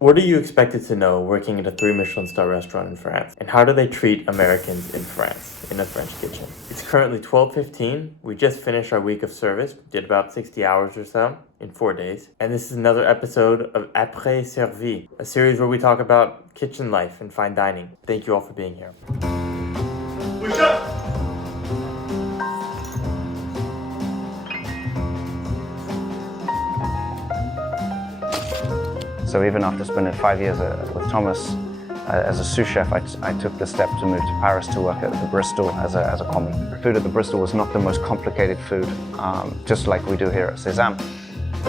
What are you expected to know working at a 3 Michelin star restaurant in France? And how do they treat Americans in France, in a French kitchen? It's currently 12:15. We just finished our week of service. We did about 60 hours or so in 4 days. And this is another episode of Après Servi, a series where we talk about kitchen life and fine dining. Thank you all for being here. So even after spending 5 years with Thomas as a sous chef, I took the step to move to Paris to work at the Bristol as a commis. The food at the Bristol was not the most complicated food, just like we do here at Sésame,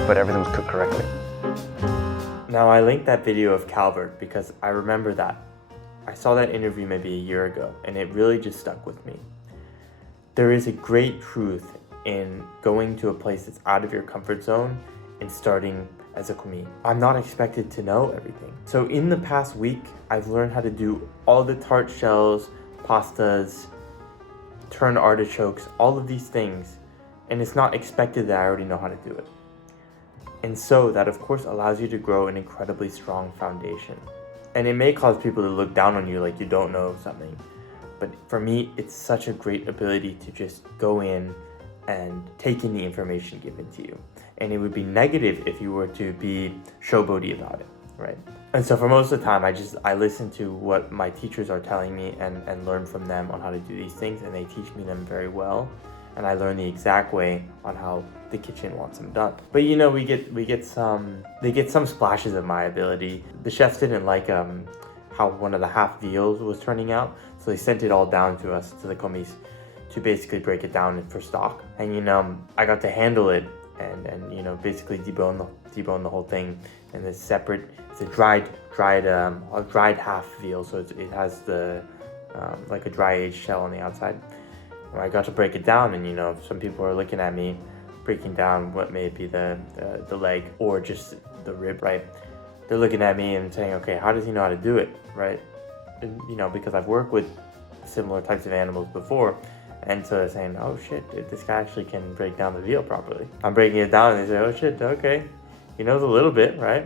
but everything was cooked correctly. Now I linked that video of Calvert because I remember that. I saw that interview maybe a year ago and it really just stuck with me. There is a great truth in going to a place that's out of your comfort zone and starting as a commis. I'm not expected to know everything. So in the past week, I've learned how to do all the tart shells, pastas, turn artichokes, all of these things. And it's not expected that I already know how to do it. And so that of course allows you to grow an incredibly strong foundation. And it may cause people to look down on you like you don't know something. But for me, it's such a great ability to just go in and take in the information given to you. And it would be negative if you were to be showboaty about it, right? And so for most of the time, I listen to what my teachers are telling me and learn from them on how to do these things, and they teach me them very well. And I learn the exact way on how the kitchen wants them done. But you know, they get some splashes of my ability. The chefs didn't like how one of the half veals was turning out, so they sent it all down to us, to the commis, to basically break it down for stock. And you know, I got to handle it and you know, basically debone the whole thing. And it's a dried half veal, so it has the like a dry aged shell on the outside. And I got to break it down, and you know, some people are looking at me breaking down what may be the leg or just the rib, right? They're looking at me and saying, okay, how does he know how to do it, right? And, you know, because I've worked with similar types of animals before. And so they're saying, oh shit, this guy actually can break down the veal properly. I'm breaking it down and they say, oh shit, okay. He knows a little bit, right?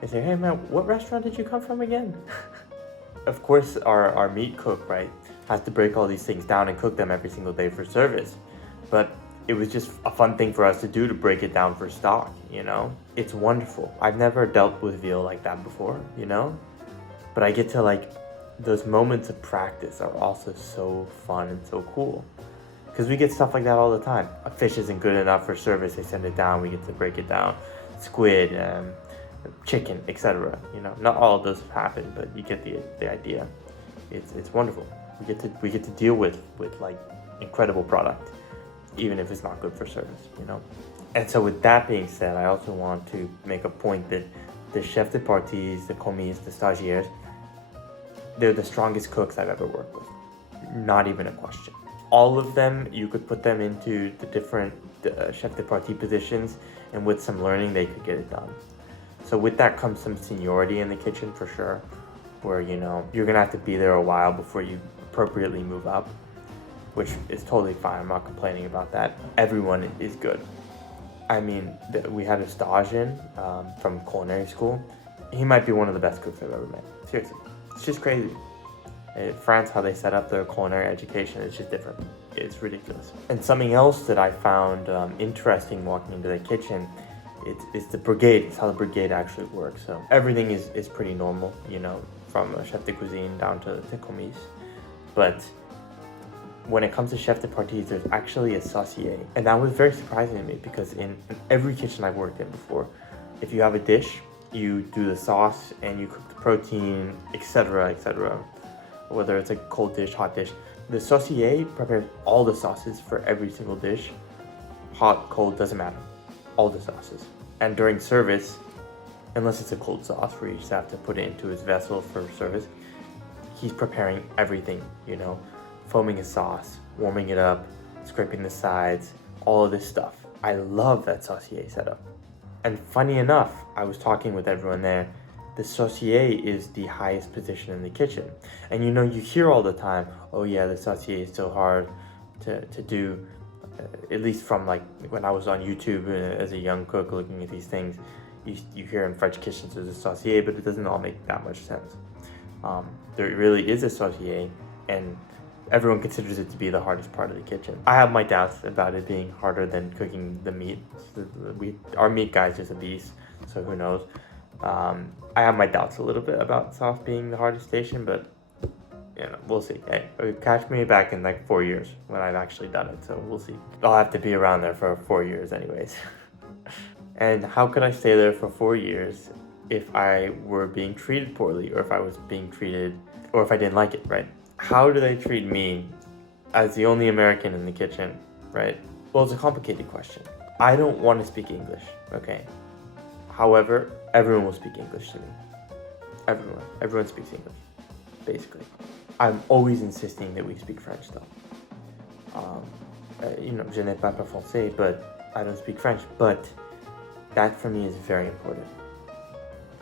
They say, hey man, what restaurant did you come from again? Of course, our meat cook, right, has to break all these things down and cook them every single day for service. But it was just a fun thing for us to do, to break it down for stock, you know? It's wonderful. I've never dealt with veal like that before, you know? But I get to those moments of practice are also so fun and so cool. Because we get stuff like that all the time. A fish isn't good enough for service, they send it down, we get to break it down. Squid, chicken, etc. You know, not all of those have happened, but you get the idea. It's wonderful. We get to deal with like incredible product, even if it's not good for service, you know. And so with that being said, I also want to make a point that the chef de parties, the commis, the stagiaires, they're the strongest cooks I've ever worked with. Not even a question. All of them, you could put them into the different chef de partie positions, and with some learning, they could get it done. So with that comes some seniority in the kitchen for sure, where, you know, you're gonna have to be there a while before you appropriately move up, which is totally fine. I'm not complaining about that. Everyone is good. I mean, we had a stage from culinary school. He might be one of the best cooks I've ever met. Seriously. It's just crazy. In France, how they set up their culinary education is just different. It's ridiculous. And something else that I found interesting walking into the kitchen, it's the brigade. It's how the brigade actually works. So everything is pretty normal, you know, from a chef de cuisine down to commis. But when it comes to chef de parties, there's actually a saucier. And that was very surprising to me because in every kitchen I've worked in before, if you have a dish, you do the sauce and you cook the protein, etc., etc. Whether it's a cold dish, hot dish. The saucier prepares all the sauces for every single dish. Hot, cold, doesn't matter. All the sauces. And during service, unless it's a cold sauce where you just have to put it into his vessel for service, he's preparing everything, you know, foaming his sauce, warming it up, scraping the sides, all of this stuff. I love that saucier setup. And funny enough, I was talking with everyone there, the saucier is the highest position in the kitchen. And you know, you hear all the time, oh yeah, the saucier is so hard to do, at least from like when I was on YouTube as a young cook looking at these things. You hear in French kitchens there's a saucier, but it doesn't all make that much sense. There really is a saucier, and everyone considers it to be the hardest part of the kitchen. I have my doubts about it being harder than cooking the meat. Our meat guy's just a beast, so who knows. I have my doubts a little bit about sauce being the hardest station, but you know, we'll see. Hey, catch me back in like 4 years when I've actually done it, so we'll see. I'll have to be around there for 4 years anyways. And how could I stay there for 4 years if I were being treated poorly, or if I was being treated, or if I didn't like it, right? How do they treat me as the only American in the kitchen, right? Well, it's a complicated question. I don't want to speak English, okay? However, everyone will speak English to me. Everyone speaks English, basically. I'm always insisting that we speak French though. You know, je n'ai pas parlé français, but I don't speak French. But that for me is very important.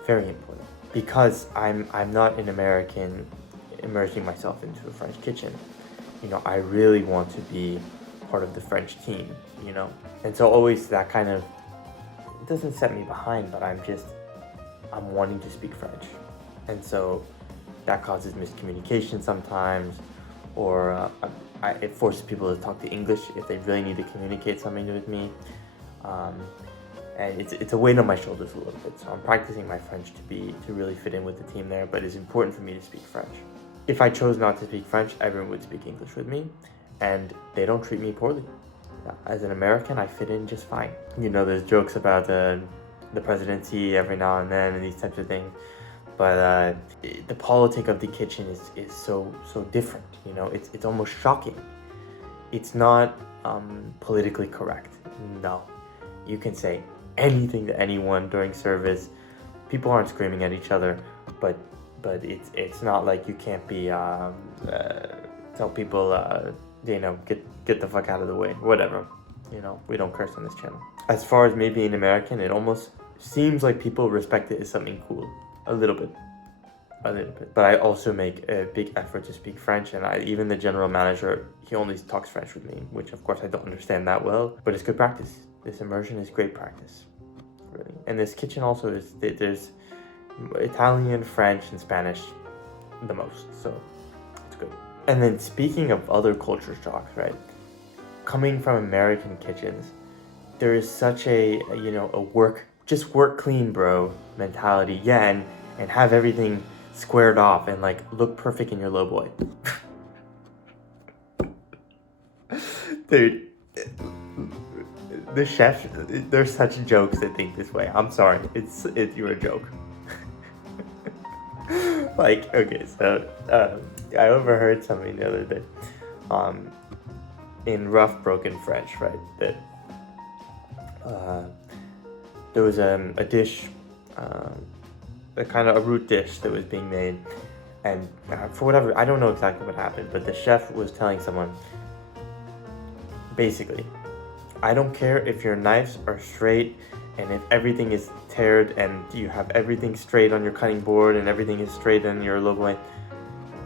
Very important. Because I'm not an American immersing myself into a French kitchen. You know, I really want to be part of the French team, you know? And so always that kind of, it doesn't set me behind, but I'm wanting to speak French. And so that causes miscommunication sometimes, or it forces people to talk to English if they really need to communicate something with me. And it's a weight on my shoulders a little bit. So I'm practicing my French to really fit in with the team there, but it's important for me to speak French. If I chose not to speak French, everyone would speak English with me, and they don't treat me poorly. As an American, I fit in just fine. You know, there's jokes about the presidency every now and then and these types of things. But the politic of the kitchen is so different. You know, it's almost shocking. It's not politically correct. No, you can say anything to anyone during service. People aren't screaming at each other, but it's not like you can't be tell people you know, get the fuck out of the way, whatever. You know, we don't curse on this channel. As far as me being American, it almost seems like people respect it as something cool. A little bit. But I also make a big effort to speak French, and even the general manager, he only talks French with me, which of course I don't understand that well, but it's good practice. This immersion is great practice, really. And this kitchen also there's Italian, French, and Spanish the most, so it's good. And then speaking of other culture shocks, right? Coming from American kitchens, there is such a you know, just work clean, bro mentality. Yeah, and have everything squared off and like look perfect in your low boy. Dude, the chef, there's such jokes that think this way. I'm sorry, you're a joke. Like, okay, so I overheard something the other day in rough broken French, right, that there was a dish, a kind of a root dish that was being made, and for whatever, I don't know exactly what happened, but the chef was telling someone, basically, I don't care if your knives are straight and if everything is tared and you have everything straight on your cutting board and everything is straight on your logo,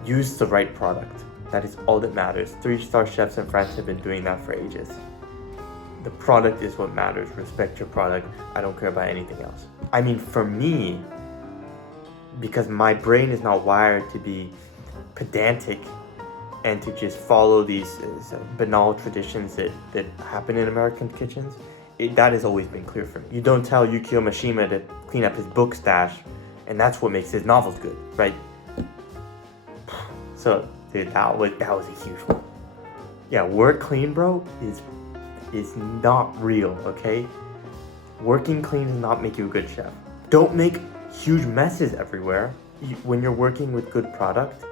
use the right product. That is all that matters. 3-star chefs in France have been doing that for ages. The product is what matters. Respect your product. I don't care about anything else. I mean, for me, because my brain is not wired to be pedantic and to just follow these banal traditions that happen in American kitchens, that has always been clear for me. You don't tell Yukio Mishima to clean up his book stash, and that's what makes his novels good, right? So, dude, that was a huge one. Yeah, work clean, bro, is not real, okay? Working clean does not make you a good chef. Don't make huge messes everywhere. When you're working with good product,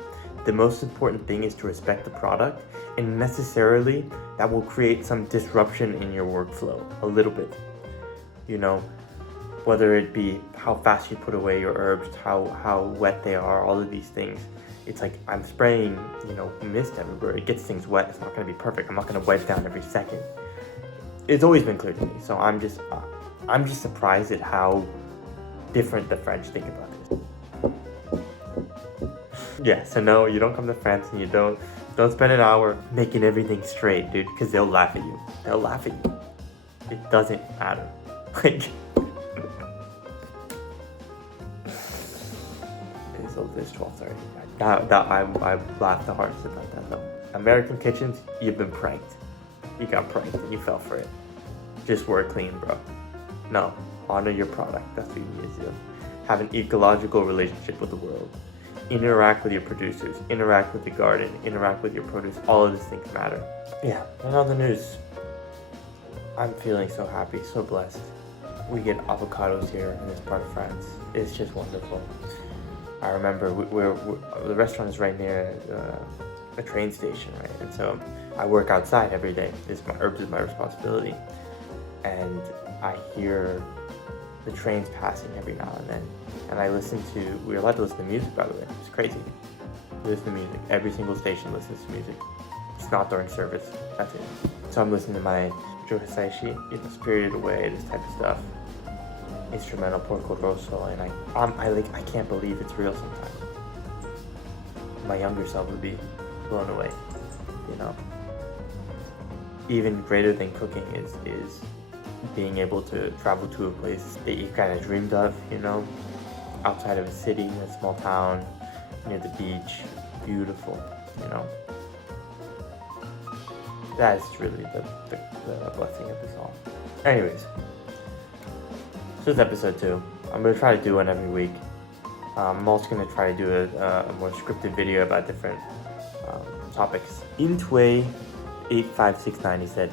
the most important thing is to respect the product, and necessarily that will create some disruption in your workflow, a little bit. You know, whether it be how fast you put away your herbs, how wet they are, all of these things. It's like I'm spraying, you know, mist everywhere. It gets things wet. It's not going to be perfect. I'm not going to wipe down every second. It's always been clear to me. So I'm just surprised at how different the French think about this. Yeah, so no, you don't come to France and you don't spend an hour making everything straight, dude, because they'll laugh at you. They'll laugh at you. It doesn't matter. Like, so it's 12:30. I laughed the hardest about that though. American kitchens, you've been pranked. You got pranked and you fell for it. Just work clean, bro. No, honor your product. That's what you need to do. Have an ecological relationship with the world. Interact with your producers. Interact with the garden. Interact with your produce. All of these things matter. Yeah, and on the news, I'm feeling so happy, so blessed. We get avocados here in this part of France. It's just wonderful. I remember the restaurant is right near a train station, right? And so I work outside every day. Herbs is my responsibility. And I hear the trains passing every now and then. And we're allowed to listen to music, by the way. It's crazy. We listen to music. Every single station listens to music. It's not during service. That's it. So I'm listening to my Johisaishi, Spirited Away, this type of stuff. Instrumental Porco Rosso, and I can't believe it's real sometimes. My younger self would be blown away, you know. Even greater than cooking is being able to travel to a place that you kind of dreamed of, you know, outside of a city, a small town, near the beach, beautiful, you know. That is really the blessing of this all. Anyways, this is episode 2. I'm going to try to do one every week. I'm also going to try to do a more scripted video about different topics. Intway8569, he said,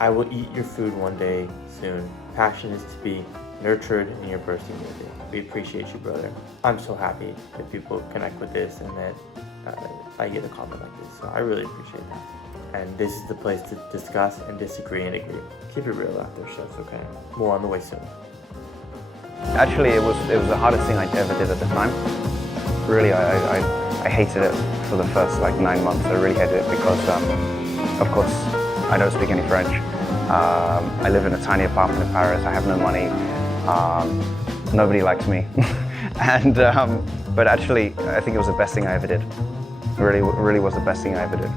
I will eat your food one day soon. Passion is to be nurtured in your bursting music. We appreciate you, brother. I'm so happy that people connect with this and that I get a comment like this. So I really appreciate that. And this is the place to discuss and disagree and agree. Keep it real out there, chefs, okay? More on the way soon. Actually, it was the hardest thing I ever did at the time. Really, I hated it for the first 9 months. I really hated it because, of course, I don't speak any French. I live in a tiny apartment in Paris. I have no money. Nobody likes me. And but actually, I think it was the best thing I ever did. Really was the best thing I ever did.